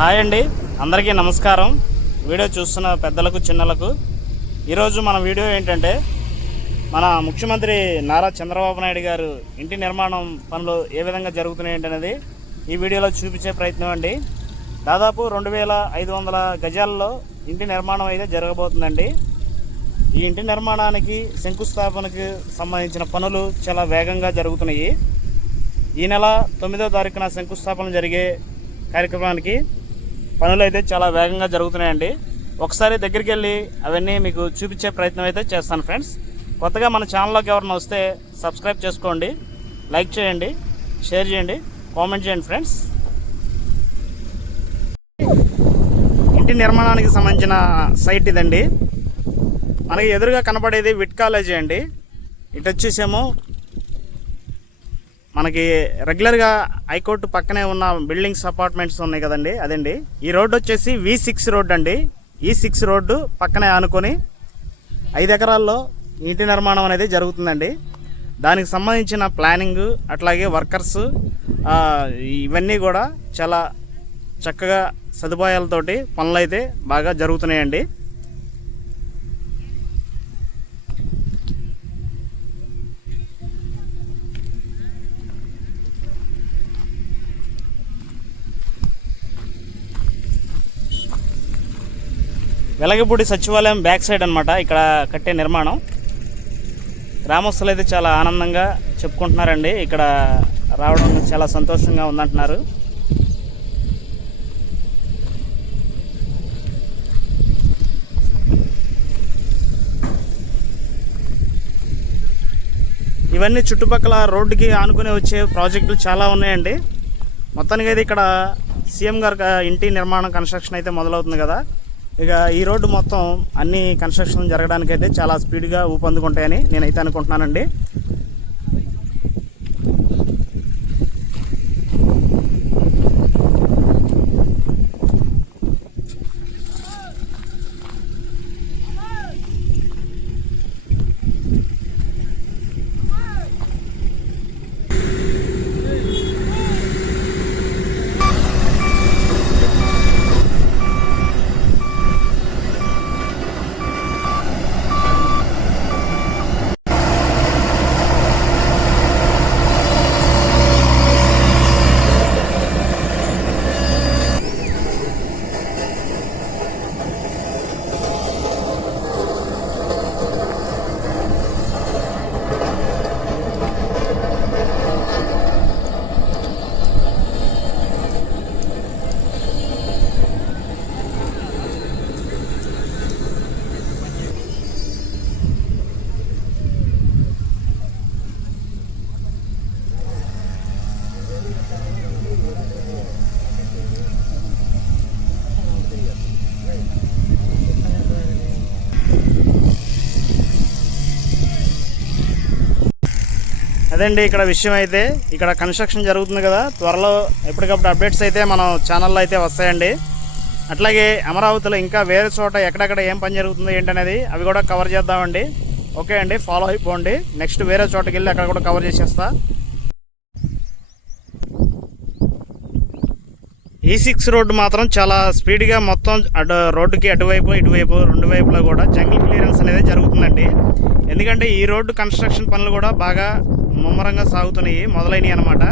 Hi అండి, అందరికీ నమస్కారం. వీడియో చూస్తున్న పెద్దలకు చిన్నలకు ఈరోజు మన వీడియో ఏంటంటే, మన ముఖ్యమంత్రి నారా చంద్రబాబు నాయుడు గారు ఇంటి నిర్మాణం పనులు ఏ విధంగా జరుగుతున్నాయి ఏంటనేది ఈ వీడియోలో చూపించే ప్రయత్నం అండి. దాదాపు 2500 గజాల్లో ఇంటి నిర్మాణం అయితే జరగబోతుందండి. ఈ ఇంటి నిర్మాణానికి శంకుస్థాపనకు సంబంధించిన పనులు చాలా వేగంగా జరుగుతున్నాయి. ఈ నెల 9వ తారీఖున శంకుస్థాపన జరిగే కార్యక్రమానికి పనులు అయితే చాలా వేగంగా జరుగుతున్నాయండి. ఒకసారి దగ్గరికి వెళ్ళి అవన్నీ మీకు చూపించే ప్రయత్నం అయితే చేస్తాను ఫ్రెండ్స్. కొత్తగా మన ఛానల్లోకి ఎవరైనా వస్తే సబ్స్క్రైబ్ చేసుకోండి, లైక్ చేయండి, షేర్ చేయండి, కామెంట్ చేయండి ఫ్రెండ్స్. ఇంటి నిర్మాణానికి సంబంధించిన సైట్ ఇదండి. మనకి ఎదురుగా కనపడేది విట్ కాలేజీ అండి. ఇటు వచ్చేసేమో మనకి రెగ్యులర్గా హైకోర్టు పక్కనే ఉన్న బిల్డింగ్స్ అపార్ట్మెంట్స్ ఉన్నాయి కదండి, అదండి. ఈ రోడ్డు వచ్చేసి V6 రోడ్డు అండి. E6 రోడ్డు పక్కనే ఆనుకొని 5 ఎకరాల్లో ఇంటి నిర్మాణం అనేది జరుగుతుందండి. దానికి సంబంధించిన ప్లానింగ్ అట్లాగే వర్కర్స్ ఇవన్నీ కూడా చాలా చక్కగా సదుపాయాలతోటి పనులు అయితే బాగా జరుగుతున్నాయండి. వెలగపూడి సచివాలయం బ్యాక్ సైడ్ అనమాట ఇక్కడ కట్టే నిర్మాణం. గ్రామస్తులు అయితే చాలా ఆనందంగా చెప్పుకుంటున్నారండి. ఇక్కడ రావడం చాలా సంతోషంగా ఉందంటున్నారు. ఇవన్నీ చుట్టుపక్కల రోడ్డుకి ఆనుకుని వచ్చే ప్రాజెక్టులు చాలా ఉన్నాయండి. మొత్తానికి అయితే ఇక్కడ సీఎం గారు ఇంటి నిర్మాణం కన్స్ట్రక్షన్ అయితే మొదలవుతుంది కదా. ఇక ఈ రోడ్డు మొత్తం అన్ని కన్స్ట్రక్షన్ జరగడానికి అయితే చాలా స్పీడ్గా ఊపందుకుంటాయని నేనైతే అనుకుంటున్నానండి. అదండి ఇక్కడ విషయం. అయితే ఇక్కడ కన్స్ట్రక్షన్ జరుగుతుంది కదా, త్వరలో ఎప్పటికప్పుడు అప్డేట్స్ అయితే మన ఛానల్లో అయితే వస్తాయండి. అట్లాగే అమరావతిలో ఇంకా వేరే చోట ఎక్కడెక్కడ ఏం పని జరుగుతుందో ఏంటనేది అవి కూడా కవర్ చేద్దామండి. ఓకే అండి, ఫాలో అయిపోండి. నెక్స్ట్ వేరే చోటకి వెళ్ళి అక్కడ కూడా కవర్ చేసేస్తా. E6 రోడ్డు మాత్రం చాలా స్పీడ్గా మొత్తం రోడ్డుకి అటువైపు ఇటువైపు రెండు వైపులో కూడా జంగిల్ క్లియరెన్స్ అనేది జరుగుతుందండి. ఎందుకంటే ఈ రోడ్డు కన్స్ట్రక్షన్ పనులు కూడా బాగా ముమ్మరంగా సాగుతున్నాయి, మొదలైనవి అనమాట.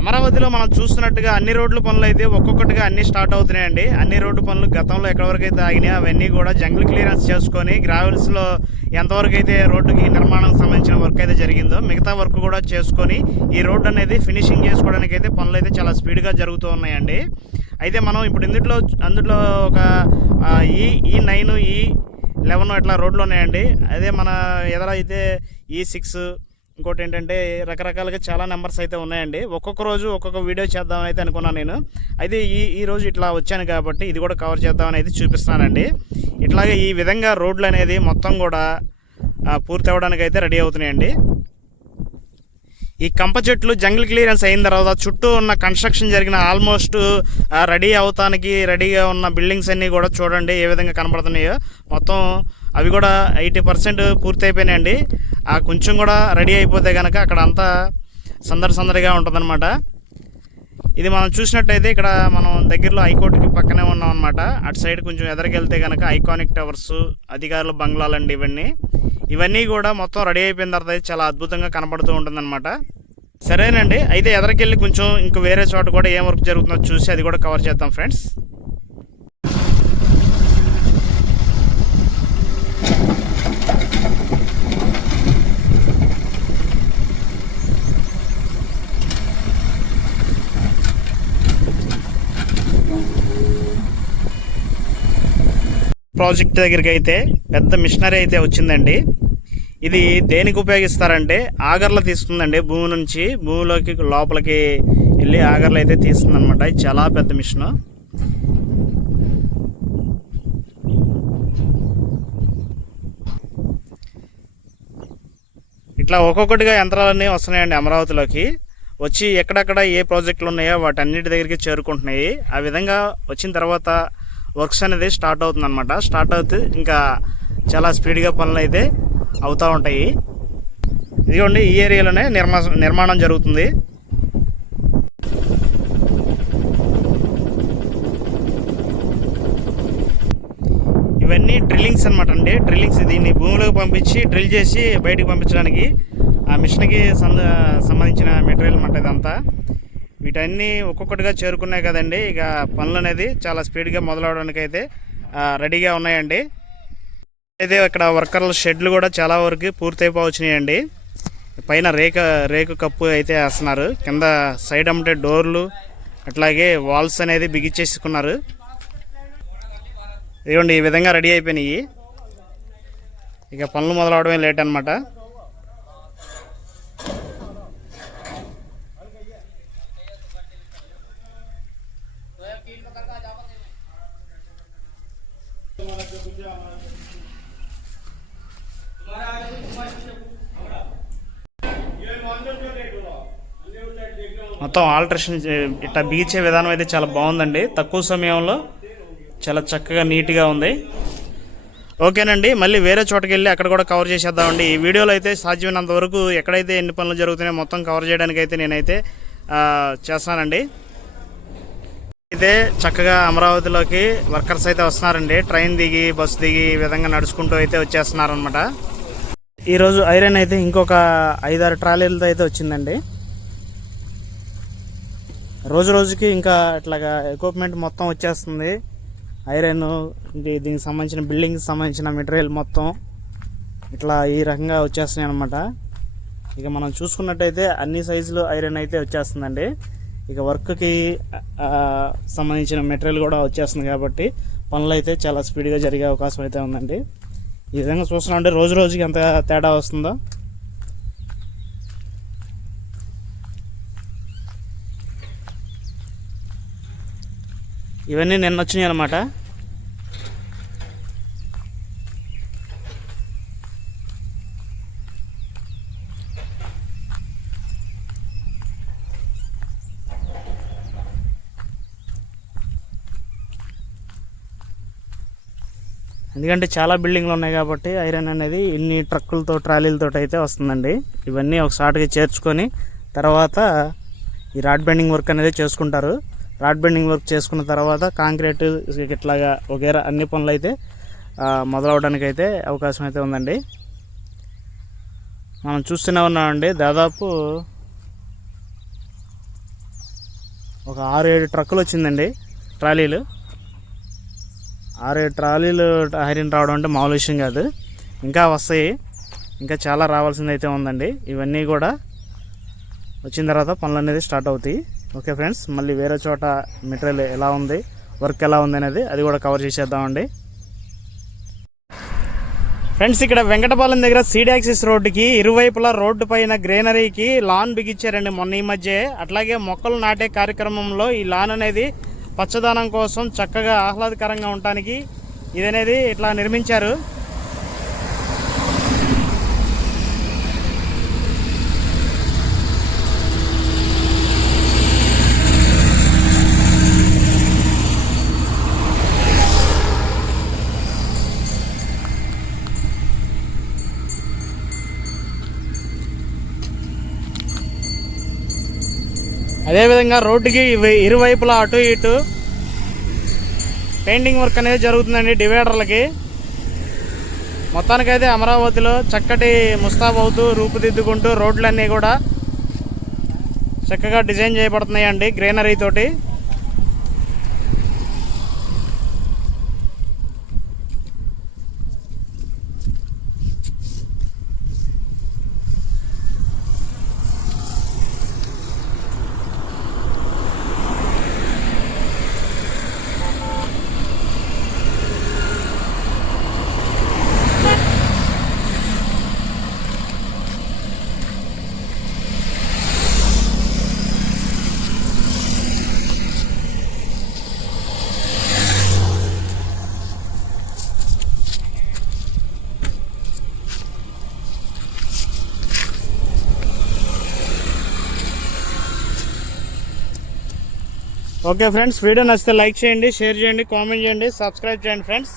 అమరావతిలో మనం చూస్తున్నట్టుగా అన్ని రోడ్ల పనులు అయితే ఒక్కొక్కటిగా అన్ని స్టార్ట్ అవుతున్నాయండి. అన్ని రోడ్డు పనులు గతంలో ఎక్కడివరకు అయితే ఆగినాయి అవన్నీ కూడా జంగిల్ క్లియరెన్స్ చేసుకొని గ్రావెల్స్లో ఎంతవరకు అయితే రోడ్డుకి నిర్మాణానికి సంబంధించిన వర్క్ అయితే జరిగిందో మిగతా వర్క్ కూడా చేసుకొని ఈ రోడ్డు అనేది ఫినిషింగ్ చేసుకోవడానికి అయితే పనులు అయితే చాలా స్పీడ్గా జరుగుతూ ఉన్నాయండి. అయితే మనం ఇప్పుడు అందులో ఒక E9 E11 ఇట్లా రోడ్లు ఉన్నాయండి. అదే మన ఎదుర అయితే E6, ఇంకోటి ఏంటంటే రకరకాలుగా చాలా నెంబర్స్ అయితే ఉన్నాయండి. ఒక్కొక్క రోజు ఒక్కొక్క వీడియో చేద్దామని అయితే అనుకున్నాను నేను. అయితే ఈ రోజు ఇట్లా వచ్చాను కాబట్టి ఇది కూడా కవర్ చేద్దామని అయితే చూపిస్తానండి. ఇట్లాగే ఈ విధంగా రోడ్లు అనేది మొత్తం కూడా పూర్తి అవ్వడానికి అయితే రెడీ అవుతున్నాయండి. ఈ కంప చెట్లు జంగిల్ క్లియరెన్స్ అయిన తర్వాత చుట్టూ ఉన్న కన్స్ట్రక్షన్ జరిగిన ఆల్మోస్ట్ రెడీ అవటానికి రెడీగా ఉన్న బిల్డింగ్స్ అన్నీ కూడా చూడండి ఏ విధంగా కనపడుతున్నాయో. మొత్తం అవి కూడా 80% పూర్తి అయిపోయినాయండి. కొంచెం కూడా రెడీ అయిపోతే కనుక అక్కడ అంతా సందడిగా ఉంటుందన్నమాట. ఇది మనం చూసినట్టయితే ఇక్కడ మనం దగ్గరలో హైకోర్టుకి పక్కనే ఉన్నాం అనమాట. అటు సైడ్ కొంచెం ఎదరికెళ్తే కనుక ఐకానిక్ టవర్స్, అధికారుల బంగ్లాలండి ఇవన్నీ కూడా మొత్తం రెడీ అయిపోయిన తర్వాత చాలా అద్భుతంగా కనబడుతూ ఉంటుందన్నమాట. సరేనండి, అయితే ఎదరికెళ్ళి కొంచెం ఇంక వేరే చోట కూడా ఏం వర్క్ జరుగుతుందో చూసి అది కూడా కవర్ చేద్దాం ఫ్రెండ్స్. ప్రాజెక్ట్ దగ్గరికి అయితే పెద్ద మిషనరీ అయితే వచ్చిందండి. ఇది దేనికి ఉపయోగిస్తారంటే ఆగర్లు తీస్తుందండి. భూమి నుంచి భూమిలోకి లోపలికి వెళ్ళి ఆగర్లు అయితే తీస్తుంది అనమాట. ఇది చాలా పెద్ద మిషను. ఇట్లా ఒక్కొక్కటిగా యంత్రాలన్నీ వస్తున్నాయండి అమరావతిలోకి. వచ్చి ఎక్కడెక్కడ ఏ ప్రాజెక్టులు ఉన్నాయో వాటన్నిటి దగ్గరికి చేరుకుంటున్నాయి. ఆ విధంగా వచ్చిన తర్వాత వర్క్స్ అనేది స్టార్ట్ అవుతుంది అనమాట. స్టార్ట్ అవుతూ ఇంకా చాలా స్పీడ్గా పనులు అయితే అవుతూ ఉంటాయి. ఇదిగోండి, ఈ ఏరియాలోనే నిర్మాణం జరుగుతుంది. ఇవన్నీ డ్రిల్లింగ్స్ అనమాట అండి. డ్రిల్లింగ్స్, దీన్ని భూమిలోకి పంపించి డ్రిల్ చేసి బయటికి పంపించడానికి ఆ మిషన్కి సంబంధించిన మెటీరియల్ అన్నమాట ఇదంతా. వీటన్నీ ఒక్కొక్కటిగా చేరుకున్నాయి కదండి. ఇక పనులు అనేది చాలా స్పీడ్గా మొదలవడానికి అయితే రెడీగా ఉన్నాయండి. అయితే ఇక్కడ వర్కర్ల షెడ్లు కూడా చాలా వరకు పూర్తయిపోవచ్చినాయండి. పైన రేకు కప్పు అయితే వేస్తున్నారు. కింద సైడ్ అమ్మటే డోర్లు అట్లాగే వాల్స్ అనేది బిగించేసుకున్నారు. ఇదిగోండి, ఈ విధంగా రెడీ అయిపోయినాయి. ఇక పనులు మొదలవడమే లేట్ అనమాట. మొత్తం ఆల్ట్రేషన్ ఇట్లా బిగించే విధానం అయితే చాలా బాగుందండి. తక్కువ సమయంలో చాలా చక్కగా నీట్గా ఉంది. ఓకేనండి, మళ్ళీ వేరే చోటకి వెళ్ళి అక్కడ కూడా కవర్ చేసేద్దామండి. ఈ వీడియోలో అయితే సాధ్యమైనంత వరకు ఎక్కడైతే ఎన్ని పనులు జరుగుతున్నాయో మొత్తం కవర్ చేయడానికి అయితే నేనైతే చేస్తానండి. అయితే చక్కగా అమరావతిలోకి వర్కర్స్ అయితే వస్తున్నారండి. ట్రైన్ దిగి బస్సు దిగి ఈ విధంగా నడుచుకుంటూ అయితే వచ్చేస్తున్నారనమాట. ఈరోజు ఐరన్ అయితే ఇంకొక 5-6 ట్రాలీలతో అయితే వచ్చిందండి. రోజు రోజుకి ఇంకా ఇట్లాగా ఎక్విప్మెంట్ మొత్తం వచ్చేస్తుంది. ఐరన్, దీనికి సంబంధించిన బిల్డింగ్కి సంబంధించిన మెటీరియల్ మొత్తం ఇట్లా ఈ రకంగా వచ్చేస్తున్నాయి అనమాట. ఇక మనం చూసుకున్నట్టయితే అన్ని సైజులు ఐరన్ అయితే వచ్చేస్తుందండి. ఇక వర్క్కి సంబంధించిన మెటీరియల్ కూడా వచ్చేస్తుంది కాబట్టి పనులు అయితే చాలా స్పీడ్గా జరిగే అవకాశం అయితే ఉందండి. ఈ విధంగా చూస్తున్నామంటే రోజు రోజుకి ఎంత తేడా వస్తుందో. ఇవన్నీ నిన్న వచ్చినాయి అన్నమాట. ఎందుకంటే చాలా బిల్డింగ్లు ఉన్నాయి కాబట్టి ఐరన్ అనేది ఇన్ని ట్రక్కులతో ట్రాలీలతో అయితే వస్తుందండి. ఇవన్నీ ఒక షార్ట్గా చేర్చుకొని తర్వాత ఈ రాడ్ బెండింగ్ వర్క్ అనేది చేసుకుంటారు. రాడ్ బెండింగ్ వర్క్ చేసుకున్న తర్వాత కాంక్రీట్ ఇట్లాగా వగేరా అన్ని పనులు అయితే మొదలవడానికి అయితే అవకాశం అయితే ఉందండి. మనం చూస్తూనే ఉన్నామండి, దాదాపు ఒక 6-7 ట్రక్కులు వచ్చిందండి. ట్రాలీలు 6-7 ట్రాలీలు ఐరన్ రావడం అంటే మామూలు విషయం కాదు. ఇంకా వస్తాయి, ఇంకా చాలా రావాల్సింది అయితే ఉందండి. ఇవన్నీ కూడా వచ్చిన తర్వాత పనులు అనేది స్టార్ట్ అవుతాయి. ఓకే ఫ్రెండ్స్, మళ్ళీ వేరే చోట మెటీరియల్ ఎలా ఉంది, వర్క్ ఎలా ఉంది అనేది అది కూడా కవర్ చేసేద్దామండి. ఫ్రెండ్స్, ఇక్కడ వెంకటపాలెం దగ్గర సీడ్ యాక్సిస్ రోడ్డుకి ఇరువైపులా రోడ్డు పైన గ్రీనరీకి లాన్ బిగించారండి మొన్న ఈ మధ్య. అట్లాగే మొక్కలు నాటే కార్యక్రమంలో ఈ లాన్ అనేది పచ్చదనం కోసం చక్కగా ఆహ్లాదకరంగా ఉండటానికి ఇదనేది ఇట్లా నిర్మించారు. అదేవిధంగా రోడ్డుకి ఇరువైపులా అటు ఇటు పెయింటింగ్ వర్క్ అనేది జరుగుతుందండి డివైడర్లకి. మొత్తానికైతే అమరావతిలో చక్కటి ముస్తాబవుతూ రూపుదిద్దుకుంటూ రోడ్లన్నీ కూడా చక్కగా డిజైన్ చేయబడుతున్నాయండి గ్రీనరీ తోటి. ఓకే ఫ్రెండ్స్, వీడియో నచ్చితే లైక్ చేయండి, షేర్ చేయండి, కామెంట్ చేయండి, సబ్స్క్రైబ్ చేయండి ఫ్రెండ్స్.